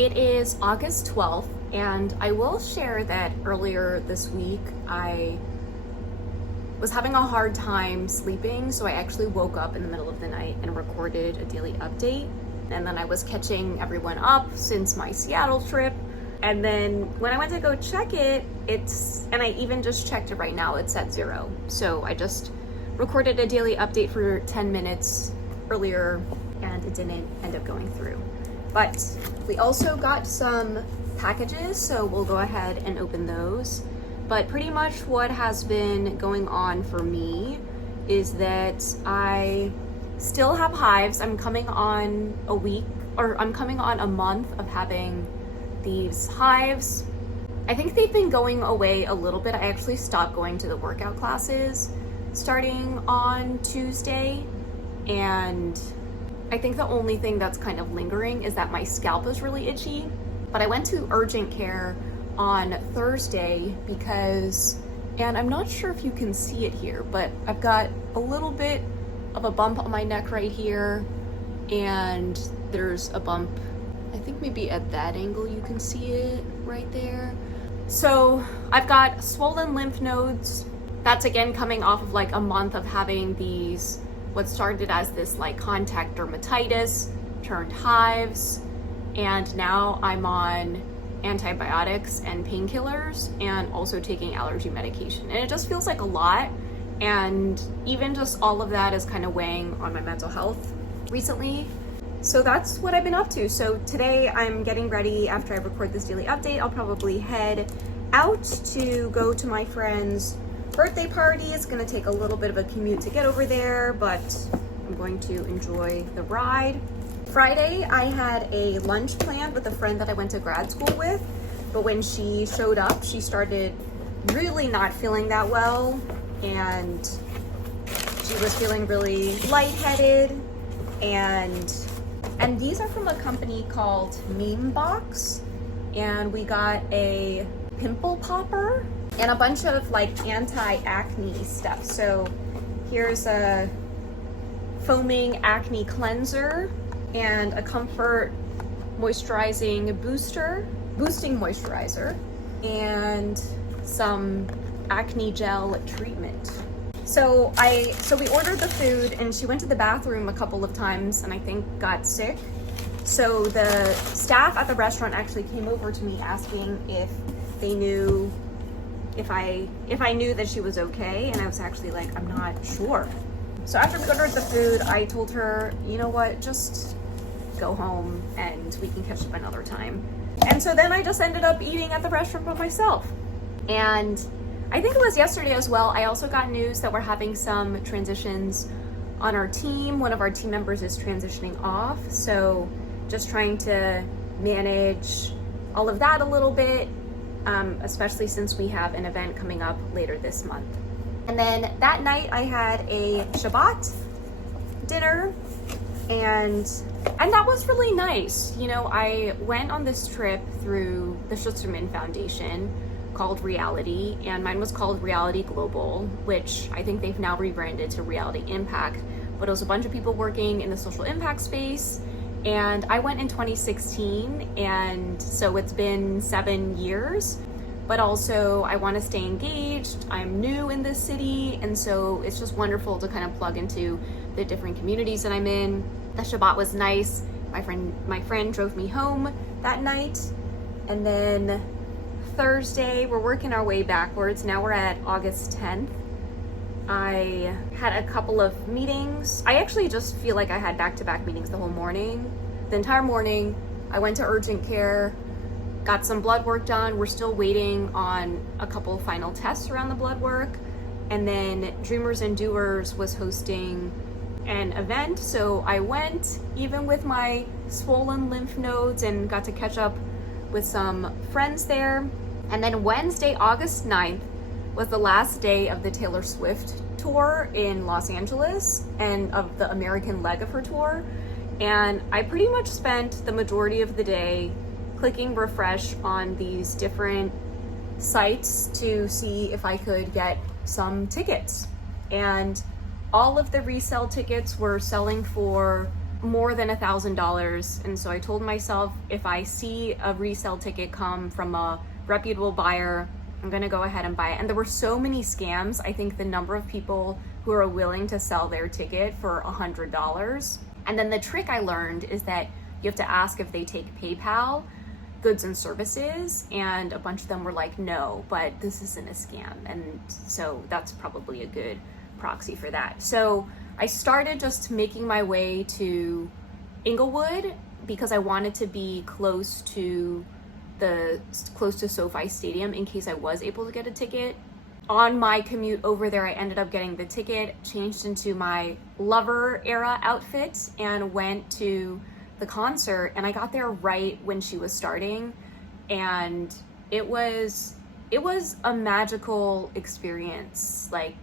It is August 12th, and I will share that earlier this week I was having a hard time sleeping, so I actually woke up in the middle of the night and recorded a daily update. And then I was catching everyone up since my Seattle trip. And then when I went to go check it, and I even just checked it right now, it's at 0. So I just recorded a daily update for 10 minutes earlier and it didn't end up going through. But we also got some packages, so we'll go ahead and open those. But pretty much what has been going on for me is that I still have hives. I'm coming on a month of having these hives. I think they've been going away a little bit. I actually stopped going to the workout classes starting on Tuesday, and I think the only thing that's kind of lingering is that my scalp is really itchy. But I went to urgent care on Thursday and I'm not sure if you can see it here, but I've got a little bit of a bump on my neck right here, and there's a bump, I think maybe at that angle you can see it right there. So I've got swollen lymph nodes. That's again coming off of like a month of having these, what started as this like contact dermatitis turned hives, and now I'm on antibiotics and painkillers and also taking allergy medication, and it just feels like a lot. And even just all of that is kind of weighing on my mental health recently. So that's what I've been up to. So today I'm getting ready. After I record this daily update, I'll probably head out to go to my friend's birthday party. It's gonna take a little bit of a commute to get over there, but I'm going to enjoy the ride. Friday, I had a lunch planned with a friend that I went to grad school with, but when she showed up, she started really not feeling that well, and she was feeling really lightheaded, and these are from a company called Meme Box, and we got a pimple popper and a bunch of like anti-acne stuff. So here's a foaming acne cleanser and a comfort boosting moisturizer, and some acne gel treatment. So we ordered the food, and she went to the bathroom a couple of times and I think got sick. So the staff at the restaurant actually came over to me asking if they knew if I knew that she was okay, and I was actually like, I'm not sure. So after we ordered the food, I told her, you know what, just go home and we can catch up another time. And so then I just ended up eating at the restaurant by myself. And I think it was yesterday as well, I also got news that we're having some transitions on our team. One of our team members is transitioning off, so just trying to manage all of that a little bit, especially since we have an event coming up later this month. And then that night I had a Shabbat dinner, and that was really nice. You know, I went on this trip through the Schusterman Foundation called Reality, and mine was called Reality Global, which I think they've now rebranded to Reality Impact, but it was a bunch of people working in the social impact space. And I went in 2016, and so it's been 7 years, but also I want to stay engaged. I'm new in this city, and so it's just wonderful to kind of plug into the different communities that I'm in. The Shabbat was nice. My friend drove me home that night, and then Thursday, we're working our way backwards. Now we're at August 10th. I had a couple of meetings. I actually just feel like I had back-to-back meetings the whole morning. The entire morning, I went to urgent care, got some blood work done. We're still waiting on a couple final tests around the blood work. And then Dreamers and Doers was hosting an event, so I went, even with my swollen lymph nodes, and got to catch up with some friends there. And then Wednesday, August 9th, was the last day of the Taylor Swift tour in Los Angeles and of the American leg of her tour. And I pretty much spent the majority of the day clicking refresh on these different sites to see if I could get some tickets. And all of the resale tickets were selling for more than $1,000. And so I told myself, if I see a resale ticket come from a reputable buyer, I'm gonna go ahead and buy it. And there were so many scams. I think the number of people who are willing to sell their ticket for $100. And then the trick I learned is that you have to ask if they take PayPal, goods and services, and a bunch of them were like, no, but this isn't a scam. And so that's probably a good proxy for that. So I started just making my way to Inglewood because I wanted to be close to SoFi Stadium in case I was able to get a ticket. On my commute over there, I ended up getting the ticket, changed into my Lover era outfit, and went to the concert. And I got there right when she was starting, and it was a magical experience. Like,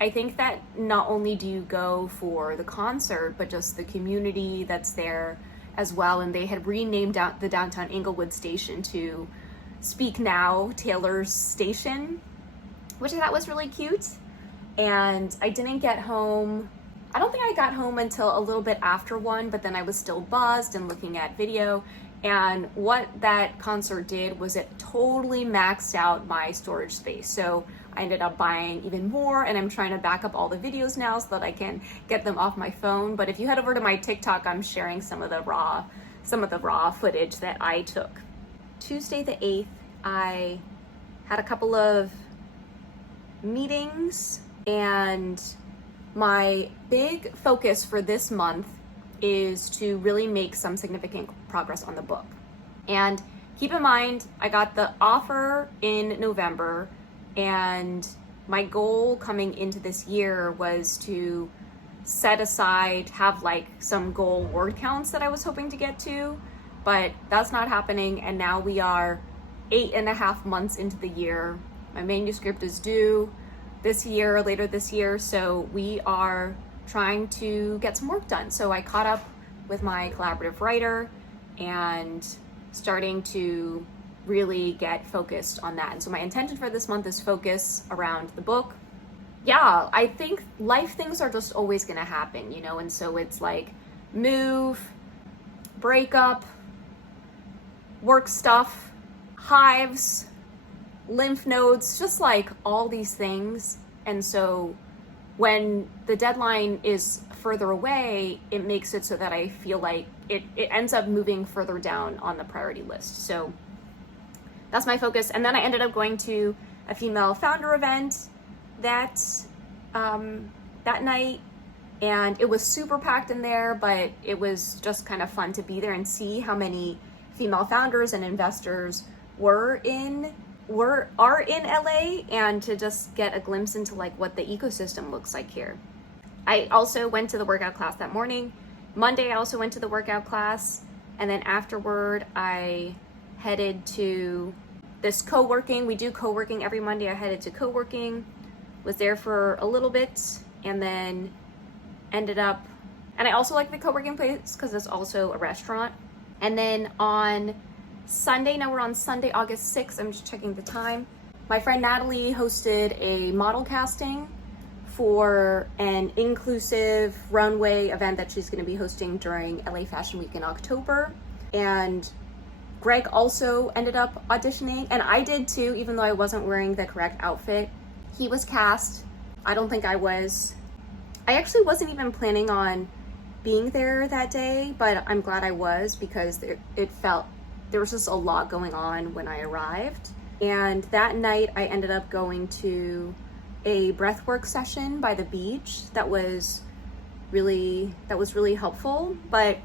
I think that not only do you go for the concert, but just the community that's there as well. And they had renamed out the downtown Inglewood station to Speak Now Taylor's Station, which I thought was really cute. And I didn't get home. I don't think I got home until a little bit after 1, but then I was still buzzed and looking at video. And what that concert did was it totally maxed out my storage space. So I ended up buying even more, and I'm trying to back up all the videos now so that I can get them off my phone. But if you head over to my TikTok, I'm sharing some of the raw footage that I took. Tuesday the 8th, I had a couple of meetings, and my big focus for this month is to really make some significant progress on the book. And keep in mind, I got the offer in November, and my goal coming into this year was to set aside, have like some goal word counts that I was hoping to get to, but that's not happening. And now we are 8.5 months into the year. My manuscript is due later this year, so we are trying to get some work done. So I caught up with my collaborative writer and starting to really get focused on that. And so my intention for this month is focus around the book. Yeah, I think life things are just always gonna happen, you know, and so it's like move, breakup, work stuff, hives, lymph nodes, just like all these things. And so when the deadline is further away, it makes it so that I feel like it ends up moving further down on the priority list. So that's my focus. And then I ended up going to a female founder event that night, and it was super packed in there, but it was just kind of fun to be there and see how many female founders and investors are in LA, and to just get a glimpse into like what the ecosystem looks like here. I also went to the workout class that morning. Monday I also went to the workout class, and then afterward I headed to this co-working. We do co-working every Monday. I headed to co-working, was there for a little bit, and then ended up, and I also like the co-working place because it's also a restaurant. And then on Sunday, now we're on Sunday, August 6th, I'm just checking the time. My friend Natalie hosted a model casting for an inclusive runway event that she's going to be hosting during LA Fashion Week in October. And Greg also ended up auditioning, and I did too, even though I wasn't wearing the correct outfit. He was cast. I don't think I was. I actually wasn't even planning on being there that day, but I'm glad I was because it felt there was just a lot going on when I arrived. And that night I ended up going to a breathwork session by the beach that was really helpful. But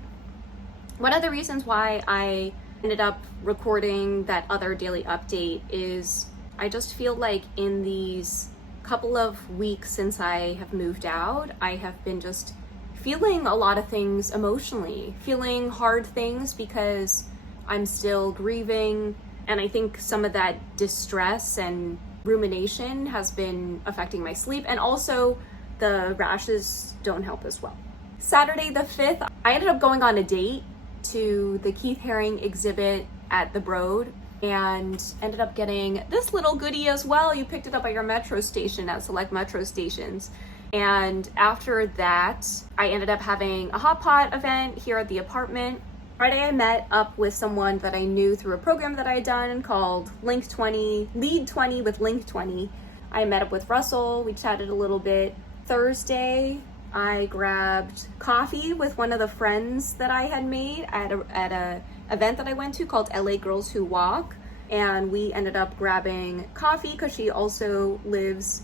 one of the reasons why I ended up recording that other daily update is I just feel like in these couple of weeks since I have moved out, I have been just feeling a lot of things emotionally, feeling hard things because I'm still grieving. And I think some of that distress and rumination has been affecting my sleep, and also the rashes don't help as well. Saturday the 5th, I ended up going on a date to the Keith Haring exhibit at the Broad, and ended up getting this little goodie as well. You picked it up at your metro station, at select metro stations. And after that, I ended up having a hot pot event here at the apartment. Friday, I met up with someone that I knew through a program that I had done called Link 20, Lead 20 with Link 20. I met up with Russell, we chatted a little bit. Thursday, I grabbed coffee with one of the friends that I had made at a event that I went to called LA Girls Who Walk. And we ended up grabbing coffee because she also lives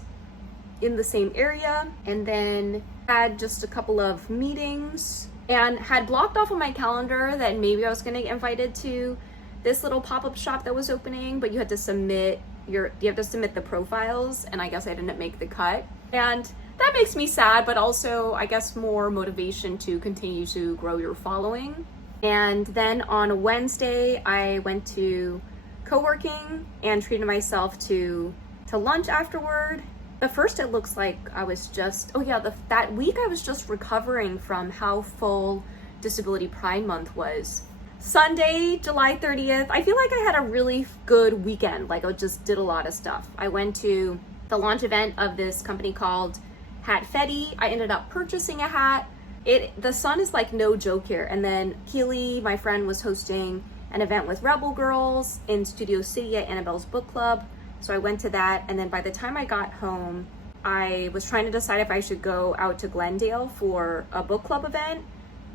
in the same area. And then had just a couple of meetings and had blocked off on my calendar that maybe I was gonna get invited to this little pop-up shop that was opening, but you had to submit the profiles, and I guess I didn't make the cut. And that makes me sad, but also I guess more motivation to continue to grow your following. And then on Wednesday, I went to co-working and treated myself to lunch afterward. But first, it looks like I was just, that week I was just recovering from how full Disability Pride Month was. Sunday, July 30th, I feel like I had a really good weekend. Like I just did a lot of stuff. I went to the launch event of this company called Hat Fetty. I ended up purchasing a hat. The sun is like no joke here. And then Keely, my friend, was hosting an event with Rebel Girls in Studio City at Annabelle's Book Club. So I went to that, and then by the time I got home, I was trying to decide if I should go out to Glendale for a book club event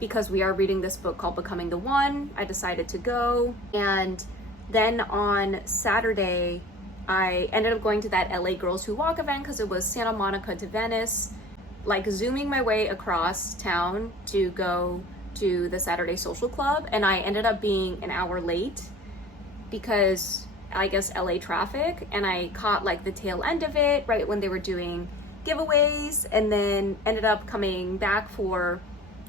because we are reading this book called Becoming the One. I decided to go, and then on Saturday, I ended up going to that LA Girls Who Walk event because it was Santa Monica to Venice, like zooming my way across town to go to the Saturday Social Club, and I ended up being an hour late because I guess LA traffic, and I caught like the tail end of it right when they were doing giveaways, and then ended up coming back for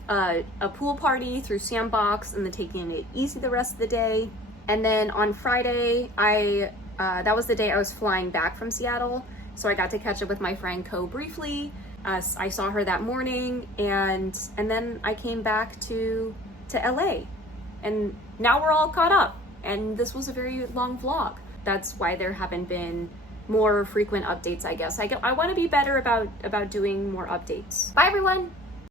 a pool party through Sandbox and then taking it easy the rest of the day. And then on Friday, that was the day I was flying back from Seattle, so I got to catch up with my friend Co briefly. I saw her that morning, and then I came back to LA, and now we're all caught up. And this was a very long vlog. That's why there haven't been more frequent updates, I guess. I want to be better about doing more updates. Bye, everyone.